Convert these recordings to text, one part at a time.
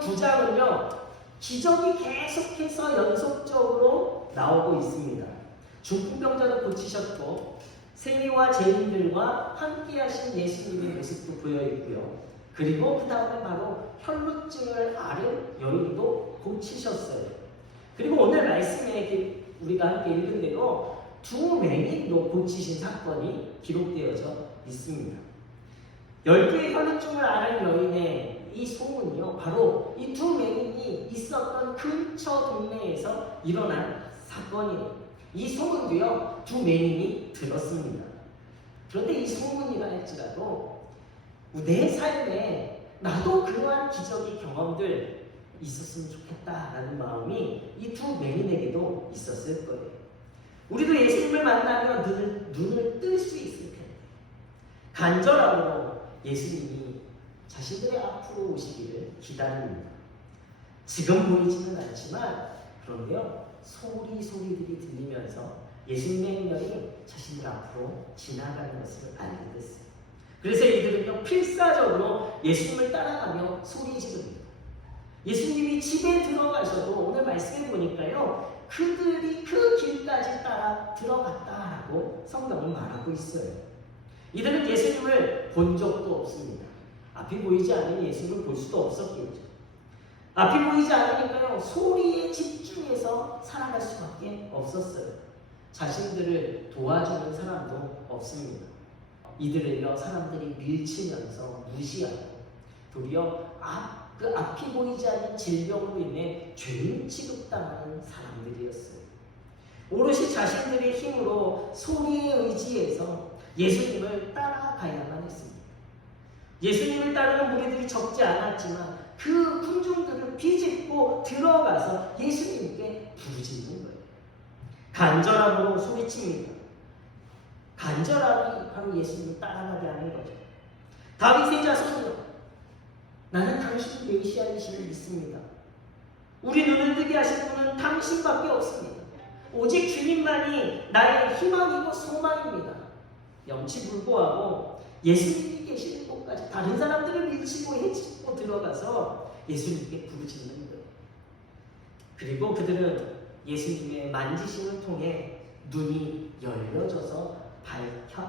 요한복음 9장은요, 기적이 계속해서 연속적으로 나오고 있습니다. 중풍병자도 고치셨고 세리와 죄인들과 함께 하신 예수님의 모습도 보여 있고요. 그리고 그 다음에 바로 혈루증을 앓은 여인도 고치셨어요. 그리고 오늘 말씀에 우리가 함께 읽은 대로 두 맹인도 고치신 사건이 기록되어져 있습니다. 10개의 혈루증을 앓은 여인의 이 소문이요, 바로 이 두 맹인이 있었던 근처 동네에서 일어난 사건이에요. 이 소문도요, 두 맹인이 들었습니다. 그런데 이 소문이라 할지라도 내 삶에 나도 그러한 기적의 경험들 있었으면 좋겠다라는 마음이 이 두 맹인에게도 있었을 거예요. 우리도 예수님을 만나면 눈을 뜰 수 있을 텐데 간절함으로 예수님이 자신들의 앞으로 오시기를 기다립니다. 지금 보이지는 않지만 그런데요, 소리들이 들리면서 예수님의 행렬이 자신들 앞으로 지나가는 것을 알게 됐어요. 그래서 이들은요, 필사적으로 예수님을 따라가며 소리 지릅니다. 예수님이 집에 들어가셔도 오늘 말씀해 보니까요, 그들이 그 길까지 따라 들어갔다라고 성경은 말하고 있어요. 이들은 예수님을 본 적도 없습니다. 앞이 보이지 않으니 예수님을 볼 수도 없었겠죠. 앞이 보이지 않으니까요, 소리에 집중해서 살아갈 수밖에 없었어요. 자신들을 도와주는 사람도 없습니다. 이들을요, 사람들이 밀치면서 무시하고 도리어 그 앞이 보이지 않는 질병으로 인해 죄인 취급당하는 사람들이었어요. 오롯이 자신들의 힘으로 소리에 의지해서 예수님을 따라가야만 했습니다. 예수님을 따르는 무리들이 적지 않았지만 그 군중들을 비집고 들어가서 예수님께 부르짖는 거예요. 간절함으로 소리칩니다. 간절함이 바로 예수님을 따라가게 하는 거죠. 다윗의 자손이요, 나는 당신 메시아이심을 믿습니다. 우리 눈을 뜨게 하실 분은 당신밖에 없습니다. 오직 주님만이 나의 희망이고 소망입니다. 염치불고하고 예수님이 계시는 곳까지 다른 사람들을 밀치고 해치고 들어가서 예수님께 부르짖는 거예요. 그리고 그들은 예수님의 만지심을 통해 눈이 열려져서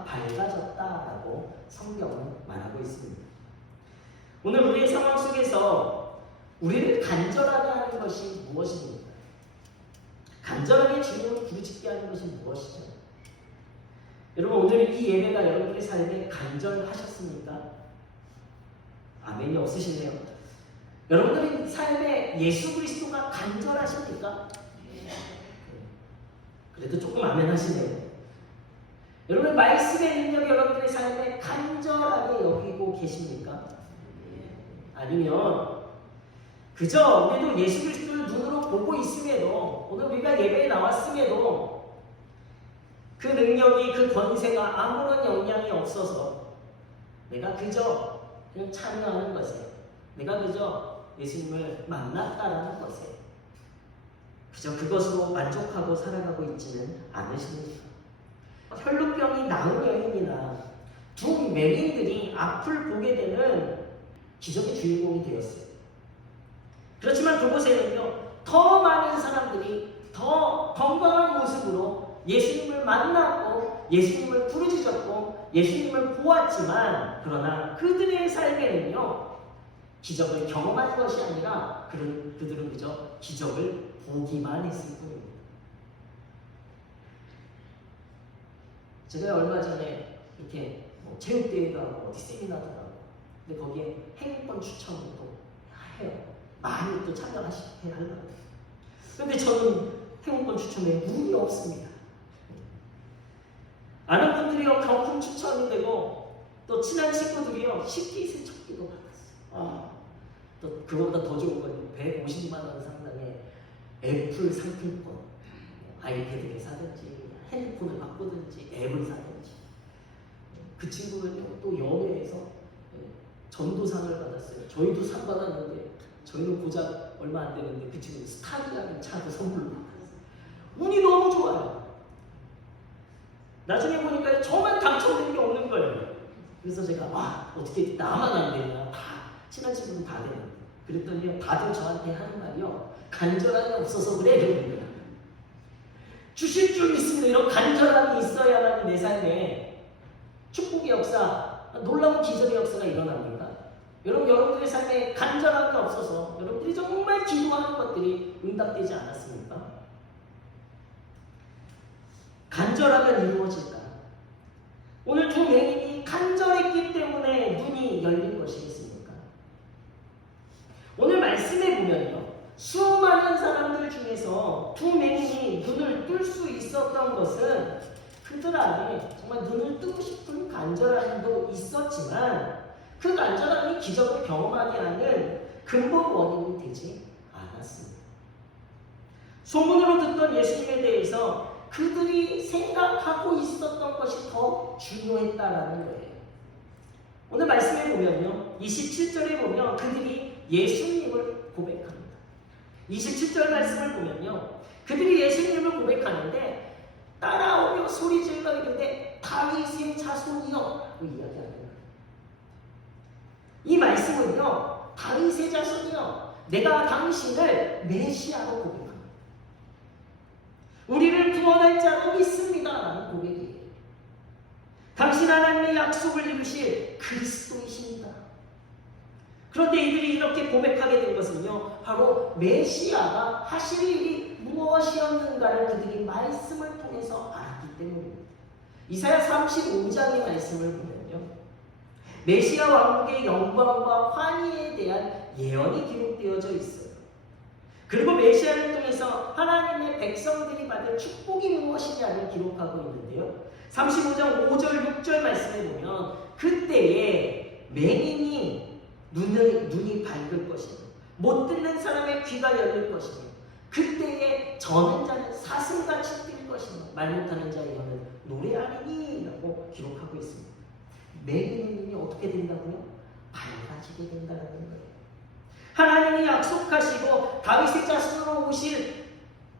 밝아졌다라고 성경은 말하고 있습니다. 오늘 우리의 상황 속에서 우리를 간절하게 하는 것이 무엇입니까? 간절하게 주님을 부르짖게 하는 것이 무엇이죠? 여러분, 오늘 이 예배가 여러분의 삶에 간절하셨습니까? 아멘이 없으시네요. 여러분들의 삶에 예수 그리스도가 간절하십니까? 그래도 조금 아멘 하시네요. 여러분, 말씀의 능력이 여러분들의 삶에 간절하게 여기고 계십니까? 아니면 그저 우리도 예수 그리스도를 눈으로 보고 있음에도, 오늘 우리가 예배에 나왔음에도 그 능력이, 그 권세가 아무런 영향이 없어서 내가 그저 그냥 참여하는 것에, 내가 그저 예수님을 만났다라는 것에 그저 그것으로 만족하고 살아가고 있지는 않으십니까? 혈루병이 나은 여인이나 두 맹인들이 앞을 보게 되는 기적의 주인공이 되었어요. 그렇지만 그곳에는요, 더 많은 사람들이 더 건강한 모습으로 예수님을 만났고 예수님을 부르짖었고 예수님을 보았지만, 그러나 그들의 삶에는요, 기적을 경험한 것이 아니라 그들은 그저 기적을 보기만 했을 뿐입니다. 제가 얼마 전에 이렇게 체육대회도 하고 어디 세미나도 하고, 근데 거기에 행복권 추천도 해요. 많이 또 참여하시게 하려고. 그런데 저는 행복권 추천에 문이 없습니다. 아는 분들이요, 경품 추천이 되고, 또 친한 친구들이요, 식기 세척기도 받았어요. 또 그거보다 더 좋은 건 150만 원 상당의 애플 상품권, 아이패드를 사든지 핸드폰을 바꾸든지 앱을 사든지. 그 친구는요, 또 연예에서 전도상을 받았어요. 저희도 상 받았는데, 저희는 고작 얼마 안 되는데 그 친구는 스타리라는 차도 선물로 받았어요. 운이 너무 좋아요. 나중에 보니까 저만 당첨되는 게 없는 거예요. 그래서 제가 어떻게 나만 안 되냐, 다 친한 친구는 다 되는데. 그랬더니 다들 저한테 하는 말이요. 간절함이 없어서 그래. 이러는 거야. 주실 줄 믿습니다. 이런 간절함이 있어야만 내 삶에 축복의 역사, 놀라운 기적의 역사가 일어납니다. 여러분들의 삶에 간절함이 없어서 여러분들이 정말 기도하는 것들이 응답되지 않았습니까? 간절하면 이루어질까? 오늘 두 맹인이 간절했기 때문에 눈이 열린 것이겠습니까? 오늘 말씀에 보면요. 수많은 사람들 중에서 두 맹인이 눈을 뜰 수 있었던 것은 그들 안에 정말 눈을 뜨고 싶은 간절함도 있었지만 그 간절함이 기적을 경험하게 하는 근본 원인이 되지 않았습니다. 소문으로 듣던 예수님에 대해서 그들이 생각하고 있었던 것이 더 중요했다라는 거예요. 오늘 말씀에 보면요. 27절에 보면 그들이 예수님을 고백합니다. 27절 말씀을 보면요. 그들이 예수님을 고백하는데 따라오며 소리 질러 이르되 다윗의 자손이여 라고 이야기하는 거예요. 이 말씀은요. 다윗의 자손이여 내가 당신을 메시아로 고백합니다. 우리를 구원할 자로 믿습니다 라는 고백이에요. 당신 하나님의 약속을 이루실 그리스도이십니다. 그런데 이들이 이렇게 고백하게 된 것은요. 바로 메시아가 하실 일이 무엇이었는가를 그들이 말씀을 통해서 알았기 때문입니다. 이사야 35장의 말씀을 보면요. 메시아 왕국의 영광과 환희에 대한 예언이 기록되어져 있어요. 그리고 메시아를 통해서 하나님의 백성들이 받을 축복이 무엇이냐를 기록하고 있는데요. 35장 5절 6절 말씀에 보면 그때에 맹인이 눈이 밝을 것이며 못 듣는 사람의 귀가 열릴 것이며 그때에 저는 자는 사슴같이 뛸 것이며 말 못하는 자의 혀는 노래하리니 라고 기록하고 있습니다. 맹인의 눈이 어떻게 된다고요? 밝아지게 된다는 거예요. 하나님이 약속하시고 다윗의 자손으로 오실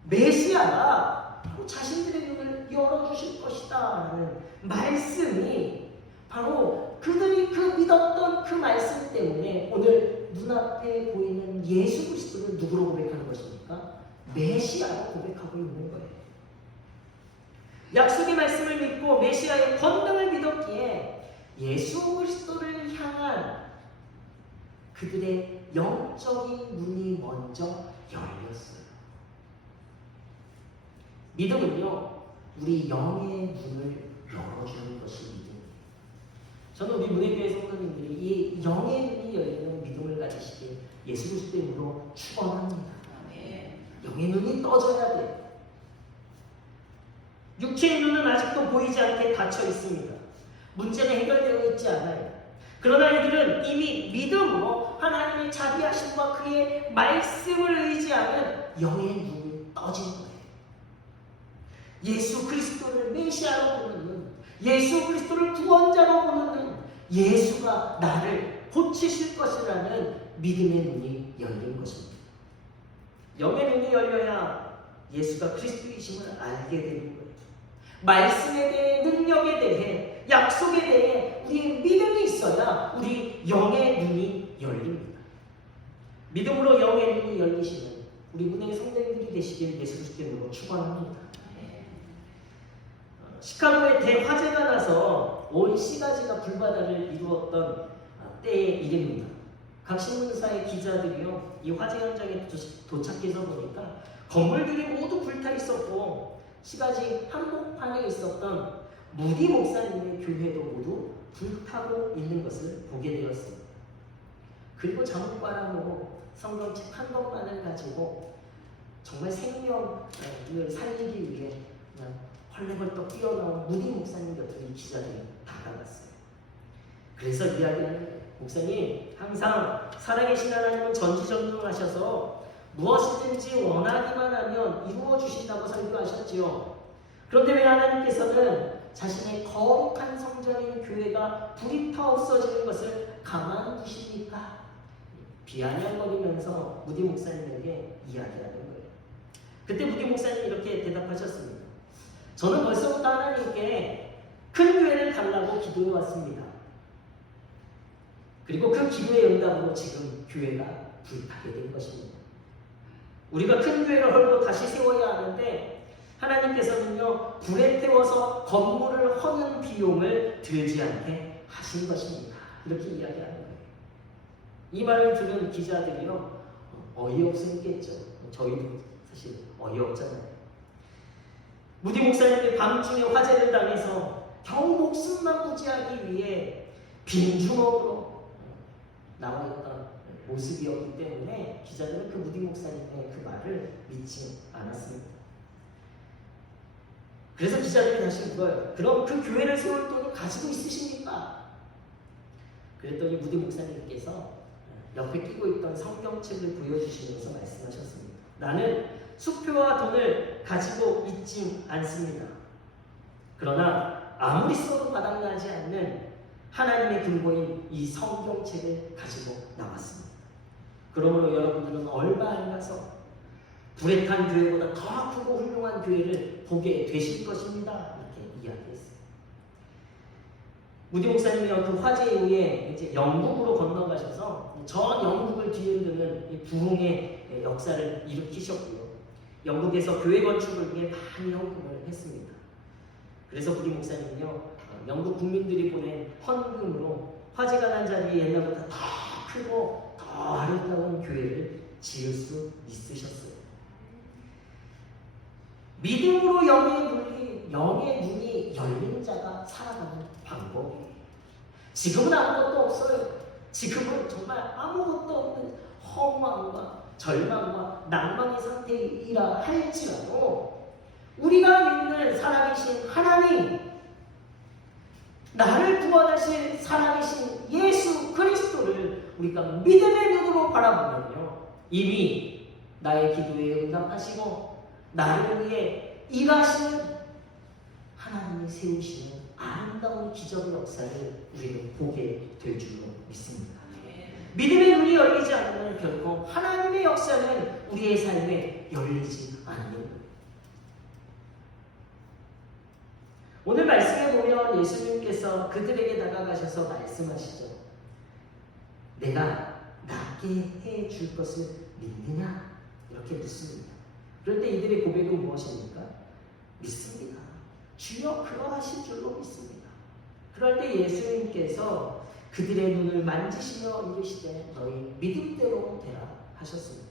메시아가 바로 자신들의 눈을 열어주실 것이다 라는 말씀이 바로 그들이 믿었던 그 말씀 때문에 오늘 눈앞에 보이는 예수 그리스도를 누구로 고백하는 것입니까? 메시아로 고백하고 있는 거예요. 약속의 말씀을 믿고 메시아의 권능을 믿었기에 예수 그리스도를 향한 그들의 영적인 눈이 먼저 열렸어요. 믿음은요, 우리 영의 눈을 열어주는 것이 믿음이에요. 저는 우리 문예교회 성도님들이 이 영의 눈이 열리는 믿음을 가지시길 예수 그리스도 이름으로 축원합니다. 영의 눈이 떠져야 돼요. 육체의 눈은 아직도 보이지 않게 닫혀 있습니다. 문제는 해결되어 있지 않아요. 그러나 이들은 이미 믿음으로 하나님의 자비하심과 그의 말씀을 의지하는 영의 눈이 떠진 거예요. 예수 그리스도를 메시아로 부르는, 예수 그리스도를 구원자로 부르는, 예수가 나를 고치실 것이라는 믿음의 눈이 열린 것입니다. 영의 눈이 열려야 예수가 그리스도이심을 알게 되는 거예요. 말씀에 대해, 능력에 대해, 약속에 대해 우리의 믿음이 있어야 우리 영의 눈이 열립니다. 믿음으로 영의 눈이 열리시는 우리 문예의 성도님들이 되시길 예수 그리스도의 이름으로 축원합니다. 시카고에 대화재가 나서 온 시가지가 불바다를 이루었던 때의 일입니다. 각 신문사의 기자들이요, 이 화재 현장에 도착해서 보니까 건물들이 모두 불타 있었고 시가지 한복판에 있었던 무디 목사님의 교회도 모두 불타고 있는 것을 보게 되었습니다. 그리고 자목바람으로 성경책 한 권만을 가지고 정말 생명을 살리기 위해 헐레벌떡 뛰어나온 무디 목사님 곁으로 이 기자들이 다가갔어요. 그래서 이야기하는 거예요. 목사님, 항상 살아계신 하나님은 전지전능하셔서 무엇이든지 원하기만 하면 이루어 주신다고 설교하셨지요. 그런데 왜 하나님께서는 자신의 거룩한 성전인 교회가 불이 타 없어지는 것을 가만두십니까? 비아냥거리면서 무디 목사님에게 이야기하는 거예요. 그때 무디 목사님이 이렇게 대답하셨습니다. 저는 벌써부터 하나님께 큰 교회를 달라고 기도해 왔습니다. 그리고 그 기도의 응답으로 지금 교회가 불타게 된 것입니다. 우리가 큰 교회를 헐고 다시 세워야 하는데 하나님께서는요, 불에 태워서 건물을 허는 비용을 들지 않게 하신 것입니다. 이렇게 이야기하는 거예요. 이 말을 들은 기자들이요, 어이없었겠죠. 저희도 사실 어이없잖아요. 무디 목사님이 밤중에 화재를 당해서 겨우 목숨만 부지하기 위해 빈주먹으로 나와 있던 모습이었기 때문에 기자들은 그 무디 목사님의 그 말을 믿지 않았습니다. 그래서 기자들이 다시 물어요. 그럼 그 교회를 세울 돈을 가지고 있으십니까? 그랬더니 무디 목사님께서 옆에 끼고 있던 성경책을 보여주시면서 말씀하셨습니다. 나는 수표와 돈을 가지고 있지 않습니다. 그러나 아무리 써도 바닥나지 않는 하나님의 근거인 이 성경책을 가지고 나왔습니다. 그러므로 여러분들은 얼마 안 가서 불에 탄 교회보다 더 크고 훌륭한 교회를 보게 되실 것입니다. 이렇게 이야기했어요. 무디 목사님이 그 화재 이후에 이제 영국으로 건너가셔서 전 영국을 뒤흔드는 부흥의 역사를 일으키셨고요. 영국에서 교회 건축을 위해 많이 헌금을 했습니다. 그래서 무디 목사님은요, 영국 국민들이 보낸 헌금으로 화재가 난 자리에 옛날보다 더 크고 더 아름다운 교회를 지을 수 있으셨어요. 믿음으로 영의 눈이 열린 자가 살아가는 방법이에요. 지금은 아무것도 없어요. 지금은 정말 아무것도 없는 허무함과 절망과 낭만의 상태이라 할지라도 우리가 믿는 살아계신 하나님, 나를 구원하실 살아계신 예수 그리스도를 우리가 믿음의 눈으로 바라보면요, 이미 나의 기도에 응답하시고 나를 위해 일하시는 하나님이 세우시는 아름다운 기적의 역사를 우리는 보게 될 줄로 믿습니다. 믿음의 눈이 열리지 않으면 결코 하나님의 역사는 우리의 삶에 열리지 않는 거예요. 오늘 말씀에 보면 예수님께서 그들에게 다가가셔서 말씀하시죠. 내가 낫게 해줄 것을 믿느냐? 이렇게 묻습니다. 그럴 때 이들의 고백은 무엇입니까? 믿습니다. 주여 그러하실 줄로 믿습니다. 그럴 때 예수님께서 그들의 눈을 만지시며 이르시되 너희 믿음대로 되라 하셨습니다.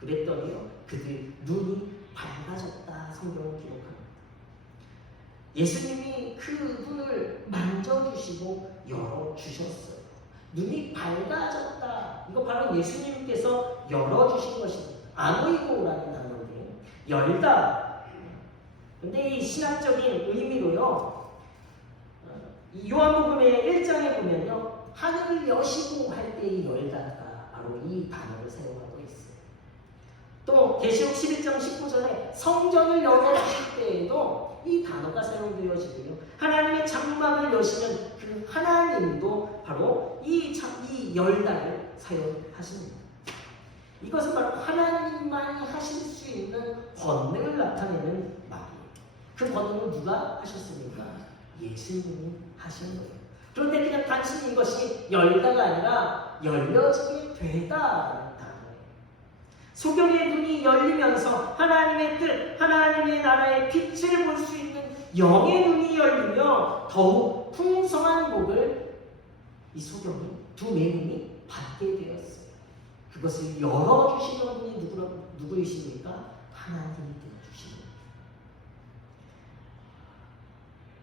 그랬더니요, 그들 눈이 밝아졌다 성경은 기록합니다. 예수님이 그 눈을 만져주시고 열어주셨어요. 눈이 밝아졌다. 이거 바로 예수님께서 열어주신 것입니다. 아노이고라는 단어인데 열다. 근데 이 신학적인 의미로요, 이 요한복음의 1장에 보면요, 하늘을 여시고 할 때 이 열다가 바로 이 단어를 사용하고 있어요. 또 계시록 11장 19절에 성전을 열어주실 때에도 이 단어가 사용되어지고요, 하나님의 장막을 여시는 그 하나님도 바로 이 열다를 사용하십니다. 이것은 바로 하나님만이 하실 수 있는 권능을 나타내는 말이에요. 그 권능을 누가 하셨습니까? 예수님이 하신 거예요. 그런데 그냥 단순히 이것이 열다가 아니라 열려지게 되다라는 단어예요. 소경의 눈이 열리면서 하나님의 뜻, 하나님의 나라의 빛을 볼 수 있는 영의 눈이 열리며 더욱 풍성한 복을 이 소경이 두 매님이 받게 되었어요. 그것을 열어주시는 분이 누구이십니까? 하나님이 되어주십니다.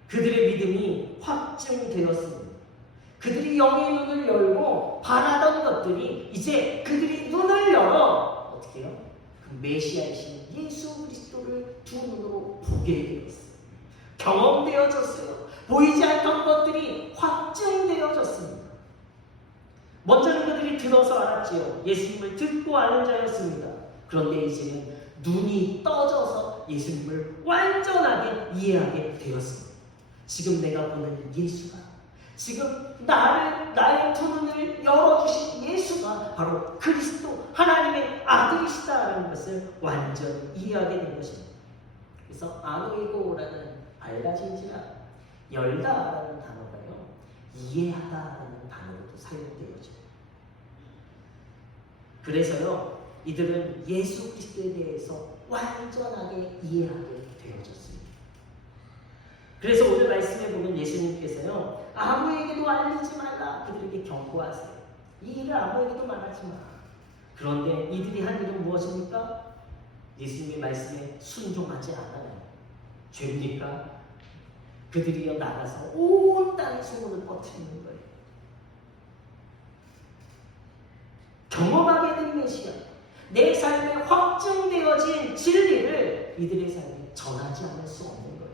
그들의 믿음이 확증되었습니다. 그들이 영의 눈을 열고 바라던 것들이 이제 그들이 눈을 열어 어떻게 해요? 그 메시아이신 예수 그리스도를 두 눈으로 보게 되었어요. 경험되어졌어요. 보이지 않던 것들이 확증되어졌습니다. 먼저는 그들이 들어서 알았지요. 예수님을 듣고 아는 자였습니다. 그런데 이제는 눈이 떠져서 예수님을 완전하게 이해하게 되었습니다. 지금 내가 보는 예수가, 지금 나의 두 눈을 열어주신 예수가 바로 그리스도 하나님의 아들이시다라는 것을 완전히 이해하게 된 것입니다. 그래서 아노이고라는 알라진지라 열다라는 단어가요, 이해하다라는 단어로도 사용되어집니다. 그래서요, 이들은 예수 그리스도에 대해서 완전하게 이해하게 되어졌습니다. 그래서 오늘 말씀에 보면 예수님께서요, 아무에게도 알리지 말라 그들에게 경고하세요. 이 일을 아무에게도 말하지 마. 그런데 이들이 한 일은 무엇입니까? 예수님의 말씀에 순종하지 않아요. 죄입니까? 그들이요 나가서 온 땅에 소문을 퍼뜨리는 거예요. 경험하게 된 메시아, 내 삶에 확증되어진 진리를 이들의 삶에 전하지 않을 수 없는 거예요.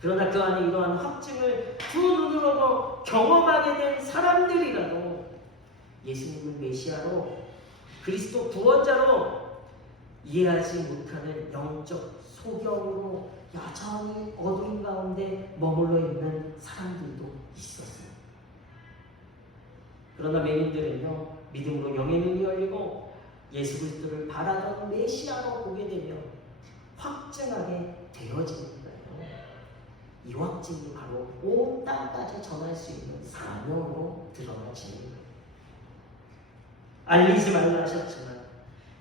그러나 그 안에 이러한 확증을 두 눈으로 경험하게 된 사람들이라도 예수님을 메시아로, 그리스도 구원자로 이해하지 못하는 영적 소경으로 여전히 어두운 가운데 머물러 있는 사람들도 있었어요. 그러나 맹인들은요, 믿음으로 영의 눈이 열리고 예수 그리스도를 바라던 메시아로 보게 되며 확증하게 되어집니다. 이 확증이 바로 온 땅까지 전할 수 있는 사명으로 드러나지는 거예요. 알리지 말라 하셨지만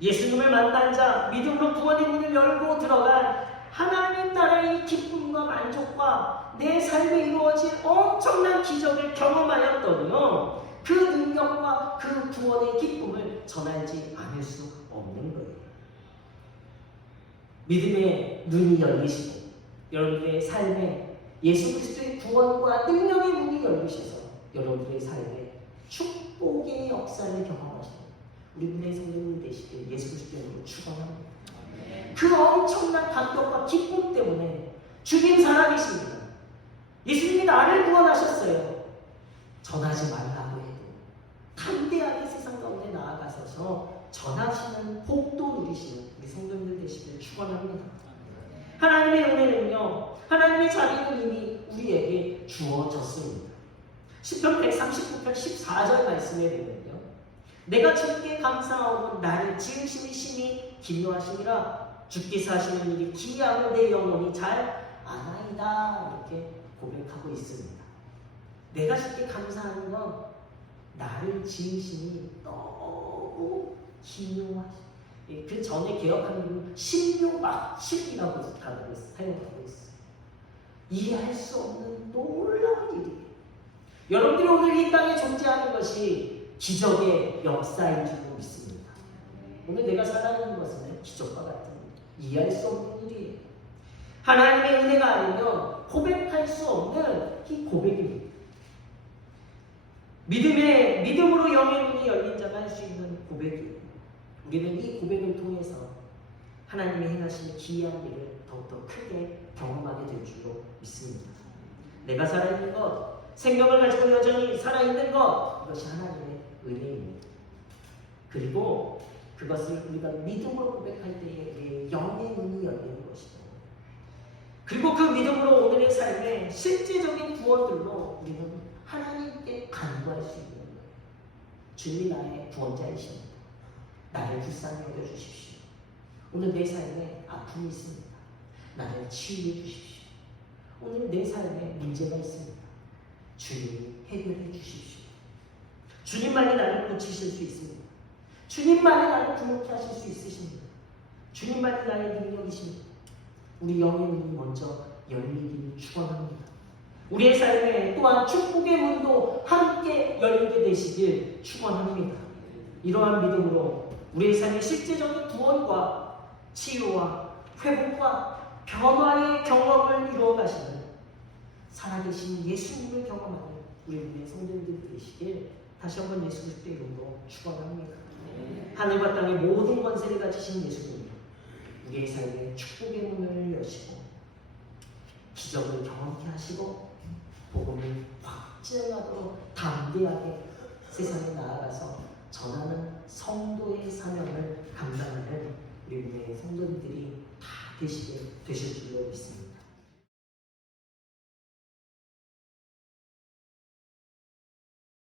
예수님을 만난 자, 믿음으로 구원의 문을 열고 들어간 하나님 나라의 기쁨과 만족과 내 삶에 이루어진 엄청난 기적을 경험하였더니요, 그 능력과 그 구원의 기쁨을 전하지 않을 수 없는 거예요. 믿음의 눈이 열리시고 여러분의 삶에 예수 그리스도의 구원과 능력의 문이 열리셔서 여러분의 삶에 축복의 역사를 경험하시는 우리 문의 성도님 되시길 예수 그리스도의 이름으로 축원합니다. 그 엄청난 감격과 기쁨 때문에 주님 살아계십니다. 예수님이 나를 구원하셨어요. 전하지 말라고 해도 담대하게 세상 가운데 나아가셔서 전하시는 복도 누리시는 우리 성도님들 되시길 축원합니다. 하나님의 은혜는요, 하나님의 자비는 이미 우리에게 주어졌습니다. 시편 139편 14절 말씀에 보면요, 내가 주께 감사하오니 나를 지으심이 심히 기묘하시니라. 주께서 하시는 일이 기이함을 내 영혼이 잘 아나이다. 이렇게 고백하고 있습니다. 내가 주께 감사하는 건 나를 지으심이 너무 기묘하시. 그 전에 개혁하는 신묘막측이라고 단어를 사용하고 있어요. 이해할 수 없는 놀라운 일이에요. 여러분들이 오늘 이 땅에 존재하는 것이 기적의 역사인 줄 믿습니다. 오늘 내가 살아가는 것은 기적과 같은 이해할 수 없는 일이에요. 하나님의 은혜가 아니면 고백할 수 없는 이 고백입니다. 믿음으로 영의 눈이 열린 자가 할 수 있는 고백이에요. 우리는 이 고백을 통해서 하나님의 행하시는 기이한 일을 더욱더 크게 경험하게 될 줄로 믿습니다. 내가 살아있는 것, 생명을 가지고 여전히 살아있는 것, 이것이 하나님의 은혜입니다. 그리고 그것을 우리가 믿음으로 고백할 때에 우리의 영의 눈이 열리는 것이고, 그리고 그 믿음으로 오늘의 삶에 실제적인 구원들로 우리는 하나님께 간구할 수 있는 거예요. 주님이 나의 구원자이십니다. 나를 불쌍히 여겨주십시오. 오늘 내 삶에 아픔이 있습니다. 나를 치유해 주십시오. 오늘 내 삶에 문제가 있습니다. 주님이 해결해 주십시오. 주님만이 나를 고치실 수 있습니다. 주님만이 나를 부욕케 하실 수 있으십니다. 주님만이 나의 능력이십니다. 우리 영의 문이 먼저 열리기를 축원합니다. 우리의 삶에 또한 축복의 문도 함께 열리게 되시길 축원합니다. 이러한 믿음으로 우리의 삶의 실제적인 구원과 치유와 회복과 변화의 경험을 이루어 가시는 살아계신 예수님을 경험하는 우리 우리의 성도님들 되시길 다시 한번 예수 그리스도의 이름으로 축원합니다. 하늘과 땅의 모든 권세를 가지신 예수님, 우리의 삶에 축복의 문을 여시고 기적을 경험케 하시고 복음을 확증하도록 담대하게 세상에 나아가서